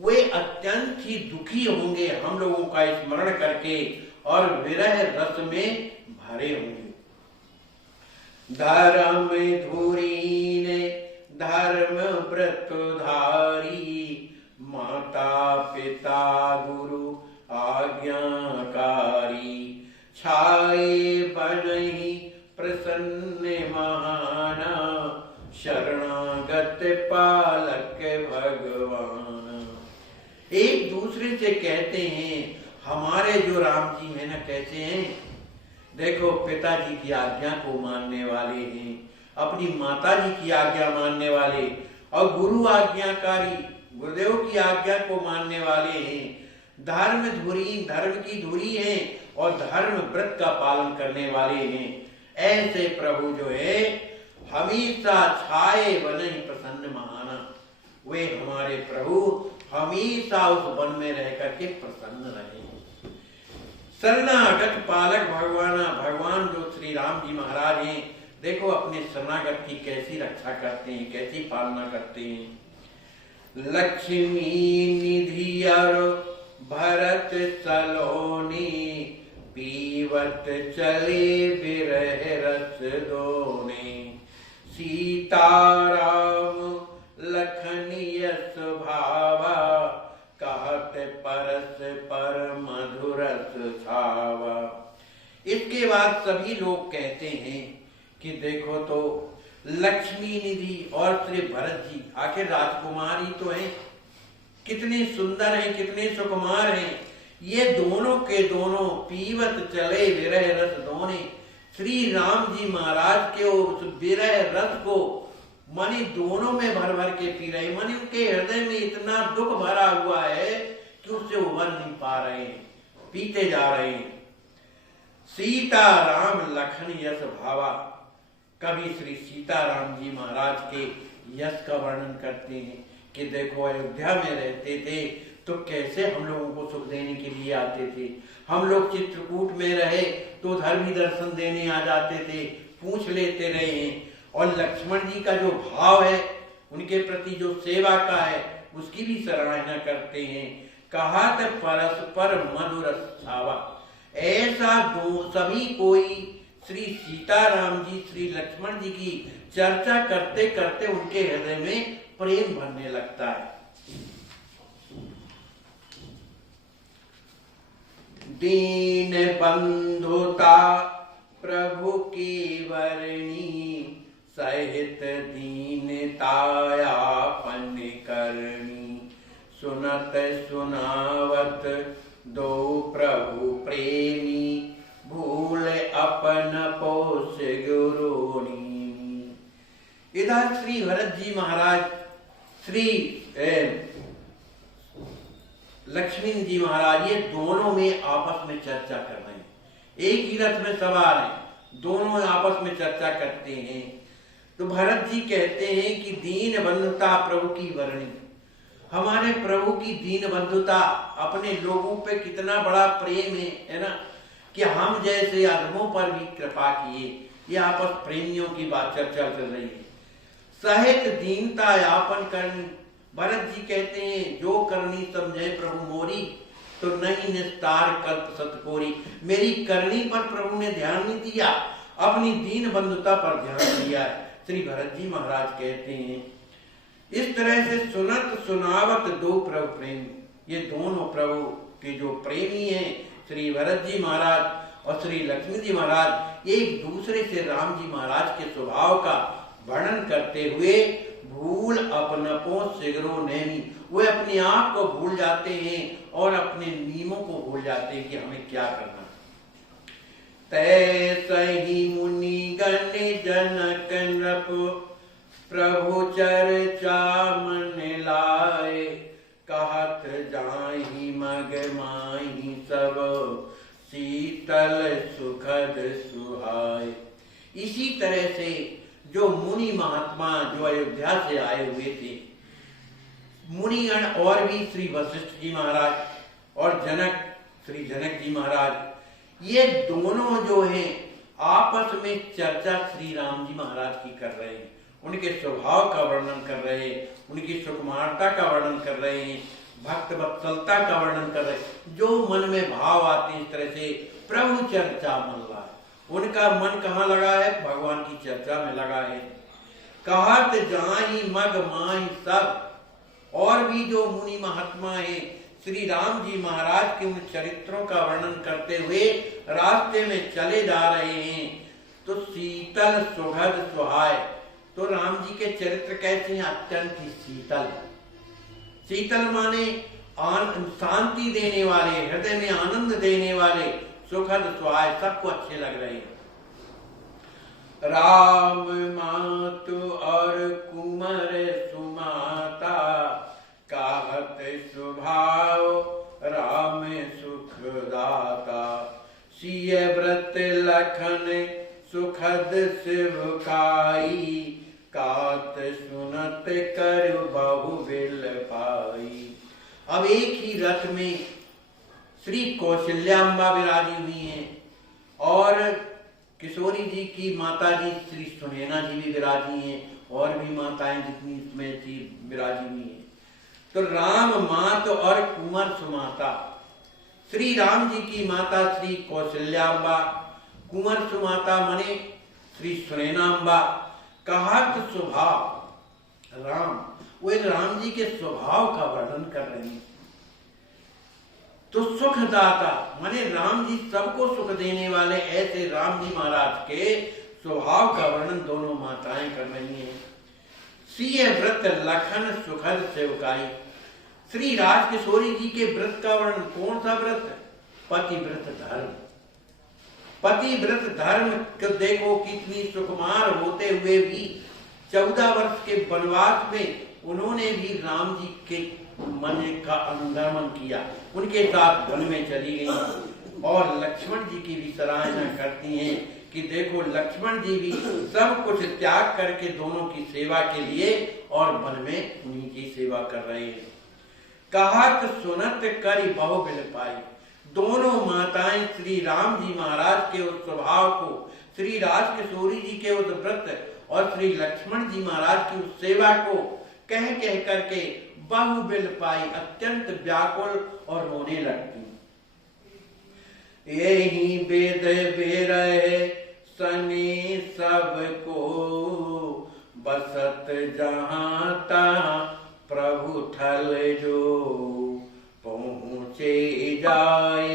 वे अत्यंत ही दुखी होंगे हम लोगों का स्मरण करके और विरह रस में भरे होंगे। धर्म धुरी ने धर्म व्रत धारी, माता पिता गुरु आज्ञाकारी, छाए बनहि प्रसन्न महाना, शरणागत पालक भगवान। एक दूसरे से कहते हैं, हमारे जो राम जी हैं ना, कैसे हैं? देखो, पिताजी की आज्ञा को मानने वाले हैं, अपनी माता जी की आज्ञा मानने वाले, और गुरु आज्ञाकारी गुरुदेव की आज्ञा को मानने वाले हैं। धर्म धुरी, धर्म की धुरी है और धर्म व्रत का पालन करने वाले हैं। ऐसे प्रभु जो है हमेशा छाए वन ही प्रसन्न महाना, वे हमारे प्रभु हमेशा उस वन में रह करके प्रसन्न रहे। शरणागत पालक भगवान जो श्री राम जी महाराज हैं, देखो अपने शरणागत की कैसी रक्षा करते हैं, कैसी पालना करते हैं। लक्ष्मी निधि और भरत सलोनी, पीवत चले विरह रस दोने, सीताराम लखन यश भावा, कहत परस पर मधुरस छावा। इसके बाद सभी लोग कहते हैं कि देखो तो लक्ष्मी निधि और श्री भरत जी, आखिर राजकुमार ही तो हैं, कितने सुंदर हैं, कितने सुकुमार हैं। ये दोनों के दोनों पीवत चले विरह रस दोने, श्री राम जी महाराज के उस विरह रस को मानी दोनों में भर भर के पी रहे, मानी उनके हृदय में इतना दुख भरा हुआ है कि उससे उभर नहीं पा रहे हैं, पीते जा रहे हैं। सीता राम लखन यश भावा, कभी श्री सीताराम जी महाराज के यश का वर्णन करते हैं कि देखो अयोध्या में रहते थे तो कैसे हम लोगों को सुख देने के लिए आते थे, हम लोग चित्रकूट में रहे तो उधर भी दर्शन देने आ जाते थे, पूछ लेते रहे हैं। और लक्ष्मण जी का जो भाव है, उनके प्रति जो सेवा का है, उसकी भी सराहना करते हैं। कहा तो परस्पर मधुरस छावा, ऐसा दो सभी कोई श्री सीताराम जी श्री लक्ष्मण जी की चर्चा करते करते उनके हृदय में प्रेम भरने लगता है। दीन बंधुता प्रभु की वरणी, सहित दीनतायापन करनी, सुनत सुनावत दो प्रभु प्रेमी, भूल अपन पोष गुरुनी। इधर श्री भरत जी महाराज श्री लक्ष्मण जी महाराज, ये दोनों में आपस में चर्चा कर रहे हैं, एक ही रथ में सवार हैं, दोनों आपस में चर्चा करते हैं। तो भरत जी कहते हैं कि दीन बंधुता प्रभु की वर्णी, हमारे प्रभु की दीन बंधुता, अपने लोगों पे कितना बड़ा प्रेम है ना, कि हम जैसे अधमों पर भी कृपा किए। ये आपस प्रेमियों की बात चर्चा चल रही है। सहित दीनता यापन करनी, भरत जी कहते हैं जो करनी समझे प्रभु मोरी, तो नहीं निस्तार कल्प सतकोरी। मेरी करनी पर प्रभु ने ध्यान नहीं दिया, अपनी दीन बंधुता पर ध्यान दिया है, श्री भरत जी महाराज कहते हैं। इस तरह से सुनत सुनावत दो प्रभु प्रेम, ये दोनों प्रभु के जो प्रेमी हैं श्री भरत जी महाराज और श्री लक्ष्मण जी महाराज, एक दूसरे से राम जी महाराज के स्वभाव का वर्णन करते हुए भूल अपनपों सिगरो नैनी, वे अपने आप को भूल जाते हैं और अपने नियमों को भूल जाते हैं कि हमें क्या करना। तैसहि मुनि गण जनक नृप, प्रभु चर्चा मन लाए, कहत जाहि मग माहि सब, शीतल सुखद सुहाय। इसी तरह से जो मुनि महात्मा जो अयोध्या से आए हुए थे, मुनिगण और भी श्री वशिष्ठ जी महाराज और जनक श्री जनक जी महाराज, ये दोनों जो हैं आपस में चर्चा श्री राम जी महाराज की कर रहे हैं, उनके स्वभाव का वर्णन कर रहे हैं, उनकी सुकुमारता का वर्णन कर रहे हैं। भक्त वत्सलता का वर्णन कर रहे, जो मन में भाव आते हैं इस तरह से प्रभु चर्चा मन लगा, उनका मन कहाँ लगा है? भगवान की चर्चा में लगा है। कहत जाहि मग माहि सब, और भी जो मुनि महात्मा है श्री राम जी महाराज के उन चरित्रों का वर्णन करते हुए रास्ते में चले जा रहे हैं, तो शीतल सुखद सुहाय। तो राम जी के चरित्र कैसे हैं? अत्यंत ही शीतल। शीतल माने शांति देने वाले, हृदय में आनंद देने वाले, सुखद सुहाय, सबको अच्छे लग रहे हैं। राम मातु और कुमार सुमाता, कहत स्वभाव राम सुखदाता। सिय व्रत लखन सुखद शिवकाई, कात सुनत कर बहु बिल पाई। अब एक ही रथ में श्री कौशल्याम्बा विराजी हुई हैं और किशोरी जी की माता जी श्री सुनैना जी भी विराजी हैं, और भी माताएं जितनी इसमें थी विराजी हुई हैं। तो राम मात और कुंवर सुमाता, श्री राम जी की माता श्री कौशल्याम्बा, कुंवर सुमाता माने श्री सुनैनाम्बा। कहत स्वभाव राम, वो राम जी के स्वभाव का वर्णन कर रहे हैं। तो सुखदाता माने राम जी सबको सुख देने वाले, ऐसे राम जी महाराज के स्वभाव का वर्णन दोनों माताएं कर रही हैं। सिय व्रत लखन सुखद सेवकाई, श्री राज किशोरी जी के व्रत का वर्णन। कौन सा व्रत? पतिव्रत धर्म। पतिव्रत धर्म को देखो, कितनी सुकुमार होते हुए भी 14 वर्ष के वनवास में उन्होंने भी राम जी के मन का अनुगमन किया, उनके साथ वन में चली गई। और लक्ष्मण जी की भी सराहना करती हैं कि देखो लक्ष्मण जी भी सब कुछ त्याग करके दोनों की सेवा के लिए और वन में उन्हीं की सेवा कर रहे हैं। कहत सुनत करि बहु बिल पाई, दोनों माताएं श्री राम जी महाराज के उस स्वभाव को, श्री राज किशोरी जी के उस व्रत और श्री लक्ष्मण जी महाराज की उस सेवा को कह कह करके बहु बिल पाई, अत्यंत व्याकुल और रोने लगती। यही वेद बेरह सने सबको, बसत जहां तहां प्रभु ठल जो। पहुँचे जाए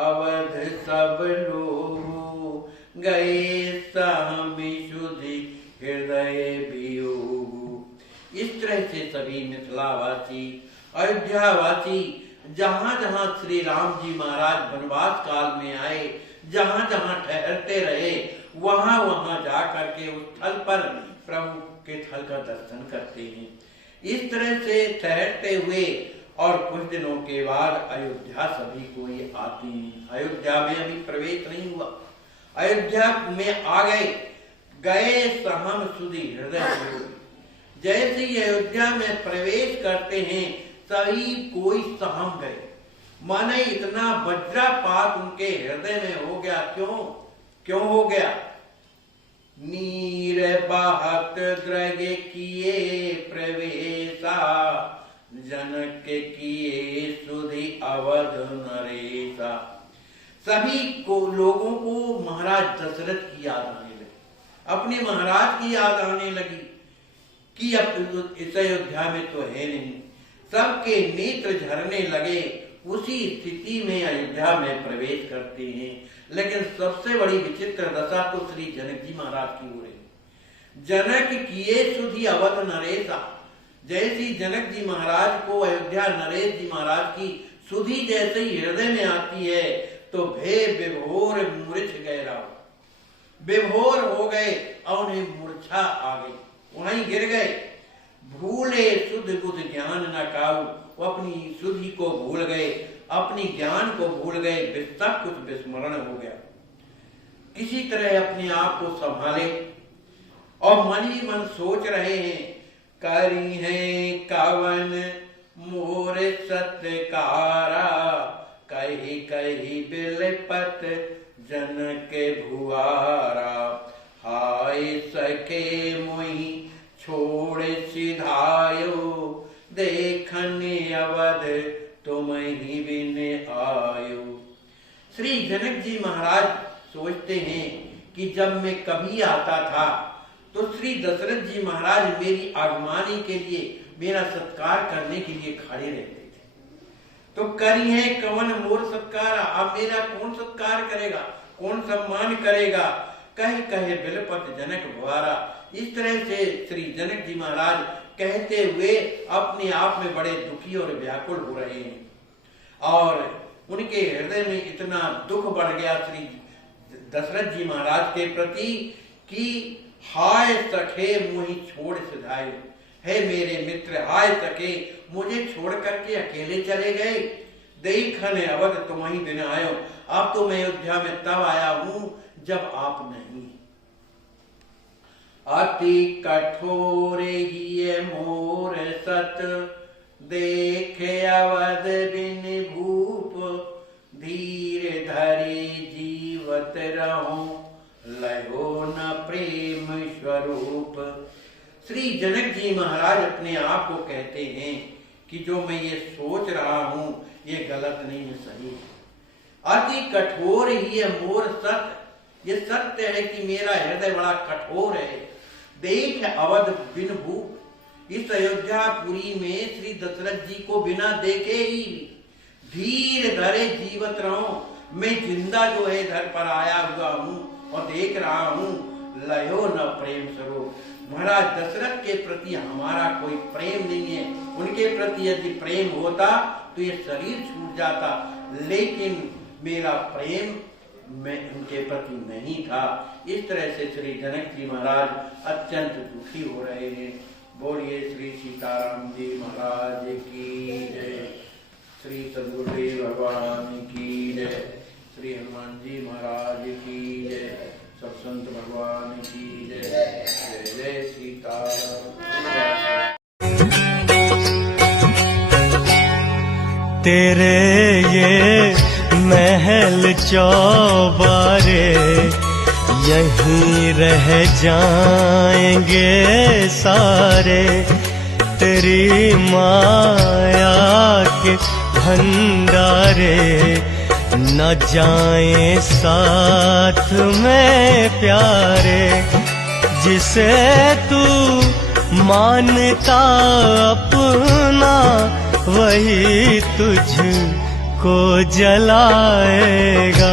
अवध सब लोग, गए सहमी शुद्धि हृदय वियोग। इस तरह से सभी मिथिलावासी, अयोध्यावासी, जहां जहां श्री राम जी महाराज वनवास काल में आए, जहां जहां ठहरते रहे, वहां वहां जा करके उस स्थल पर प्रभु के स्थल का दर्शन करते हैं। इस तरह से ठहरते हुए और कुछ दिनों के बाद अयोध्या सभी कोई आते हैं। अयोध्या में अभी प्रवेश नहीं हुआ, अयोध्या में आ गए सहम सुधि हृदय। जैसे ही अयोध्या में प्रवेश करते हैं सभी कोई सहम गए, माने इतना वज्रपात उनके हृदय में हो गया। क्यों हो गया? नीर बहत द्रग किए प्रवेशा, जनक किए सुधि अवध नरेशा। सभी को लोगों को महाराज दशरथ की याद आने लगी, अपने महाराज की याद आने लगी कि अब इस अयोध्या में तो है नहीं। सबके नेत्र झरने लगे। उसी स्थिति में अयोध्या में प्रवेश करते हैं। लेकिन सबसे बड़ी विचित्र दशा तो श्री जनक जी महाराज की हो रही। जनक किए सुधि अवध नरेशा, जैसी जनक जी महाराज को अयोध्या नरेश जी महाराज की सुधि जैसे ही हृदय में आती है तो भे विभोर मूर्छ गए राव, विभोर हो गए और उन्हें मूर्छा आ गई, वहीं गिर गए। भूले शुद्ध बुद्ध ज्ञान न काऊ, वो अपनी शुद्धि को भूल गए, अपनी ज्ञान को भूल गए, सब कुछ विस्मरण हो गया। किसी तरह अपने आप को संभाले और मन ही मन सोच रहे हैं, करी है कवन मोर सत्कारा, कही कही बिलपत जनक भुआरा। हाय सके मोहि छोड़ सिधायो, देखने अवध तुम ही बिन आयो। श्री जनक जी महाराज सोचते हैं कि जब मैं कभी आता था तो श्री दशरथ जी महाराज मेरी आगमनी के लिए, मेरा सत्कार करने के लिए खड़े रहते थे। तो करी है कवन मोर सत्कार, अब मेरा कौन सत्कार करेगा, कौन सम्मान करेगा। कहे कहे बिलपत जनक भवारा। इस तरह से श्री जनक जी महाराज कहते हुए अपने आप में बड़े दुखी और व्याकुल हो रहे हैं और उनके हृदय में इतना दुख बढ़ गया श्री दशरथ जी महाराज के प्रति कि हाय सखे मुझे छोड़ सिधाए, है मेरे मित्र हाय सखे मुझे छोड़ करके अकेले चले गए। देखने अवध तुम ही बिन आयो, अब तो मैं अयोध्या में तब आया हूं जब आप नहीं। अति कठोर ये मोर सत, देखे अवध बिन भूप, धीर धरे जीवत रहो, लयो न प्रेम स्वरूप। श्री जनक जी महाराज अपने आप को कहते हैं कि जो मैं ये सोच रहा हूं ये गलत नहीं है, सही है। अति कठोर ही है मोर सत, ये सत्य है कि मेरा हृदय बड़ा कठोर है। देख अवध बिन भूप, इस अयोध्यापुरी में श्री दशरथ जी को बिना देखे ही धीर धरे जीवत रहो, मैं जिंदा जो है इधर पर आया हुआ हूं और देख रहा हूं, लयो न प्रेम स्वरूप। महाराज दशरथ के प्रति हमारा कोई प्रेम नहीं है, उनके प्रति यदि प्रेम होता तो ये शरीर छूट जाता, लेकिन मेरा प्रेम मैं उनके प्रति नहीं था। इस तरह से श्री जनक जी महाराज अत्यंत दुखी हो रहे हैं। बोलिए श्री सीताराम जी महाराज की जय, श्री सद्गुरुदेव भगवान की जय, श्री हनुमान जी महाराज की जय, सब संत भगवान की जय। जय जय सीताराम। तेरे ये महल चौबारे यहीं रह जाएंगे सारे, तेरी माया के भंडारे न जाएं साथ में प्यारे। जिसे तू मानता अपना वही तुझको जलाएगा।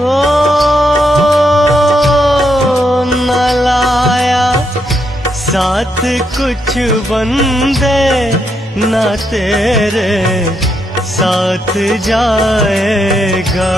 ओ न लाया साथ कुछ बंदे न तेरे साथ जाएगा।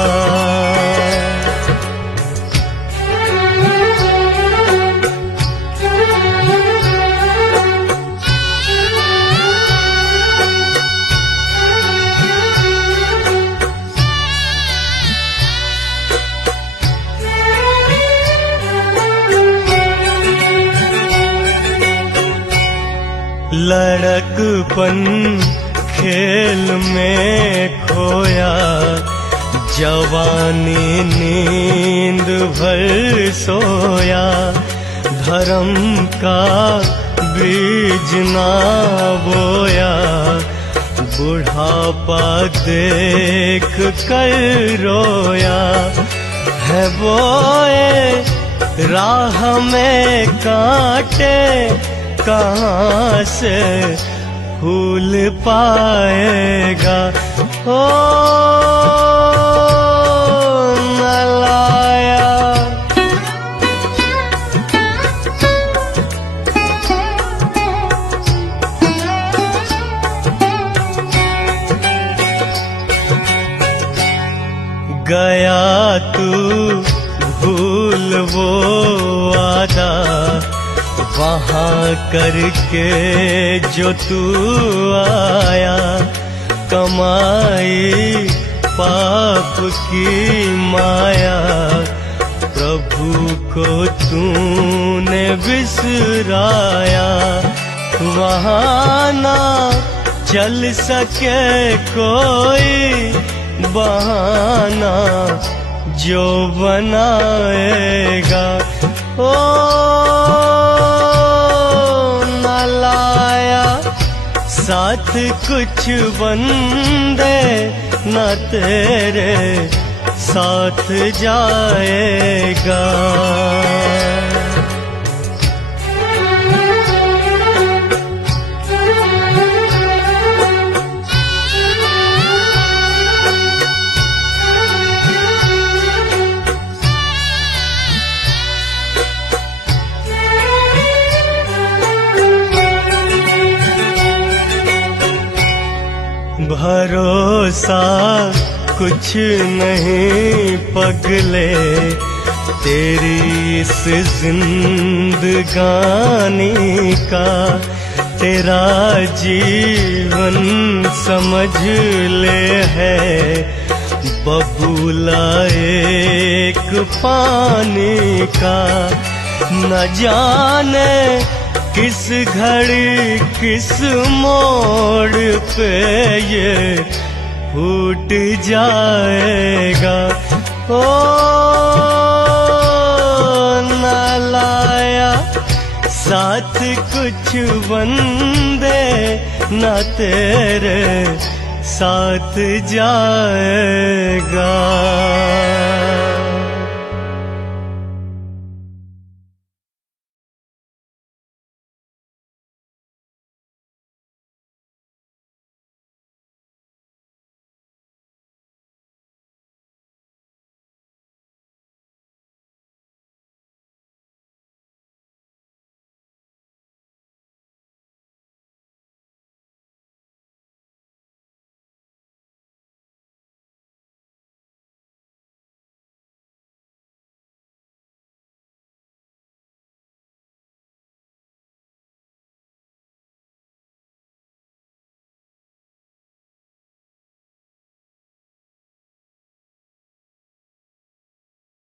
लड़कपन खेल में खोया, जवानी नींद भर सोया। धर्म का बीज ना बोया, बुढ़ापा देख कर रोया। है बोए राह में कांटे, कहाँ से फूल पाएगा। ओ न लाया गया तू भूल वो वादा, वहाँ करके जो तू आया। कमाई पाप की माया, प्रभु को तूने बिसराया। वहाँ ना चल सके कोई बहाना, जो बनाएगा। ओ साथ कुछ बंदे न तेरे साथ जाएगा। भरोसा कुछ नहीं पगले तेरी इस जिंदगानी का, तेरा जीवन समझ ले है बबूला एक पानी का। न जाने किस घड़ी किस मोड़ पे ये फूट जाएगा। ओ न लाया साथ कुछ बंदे न तेरे साथ जाएगा।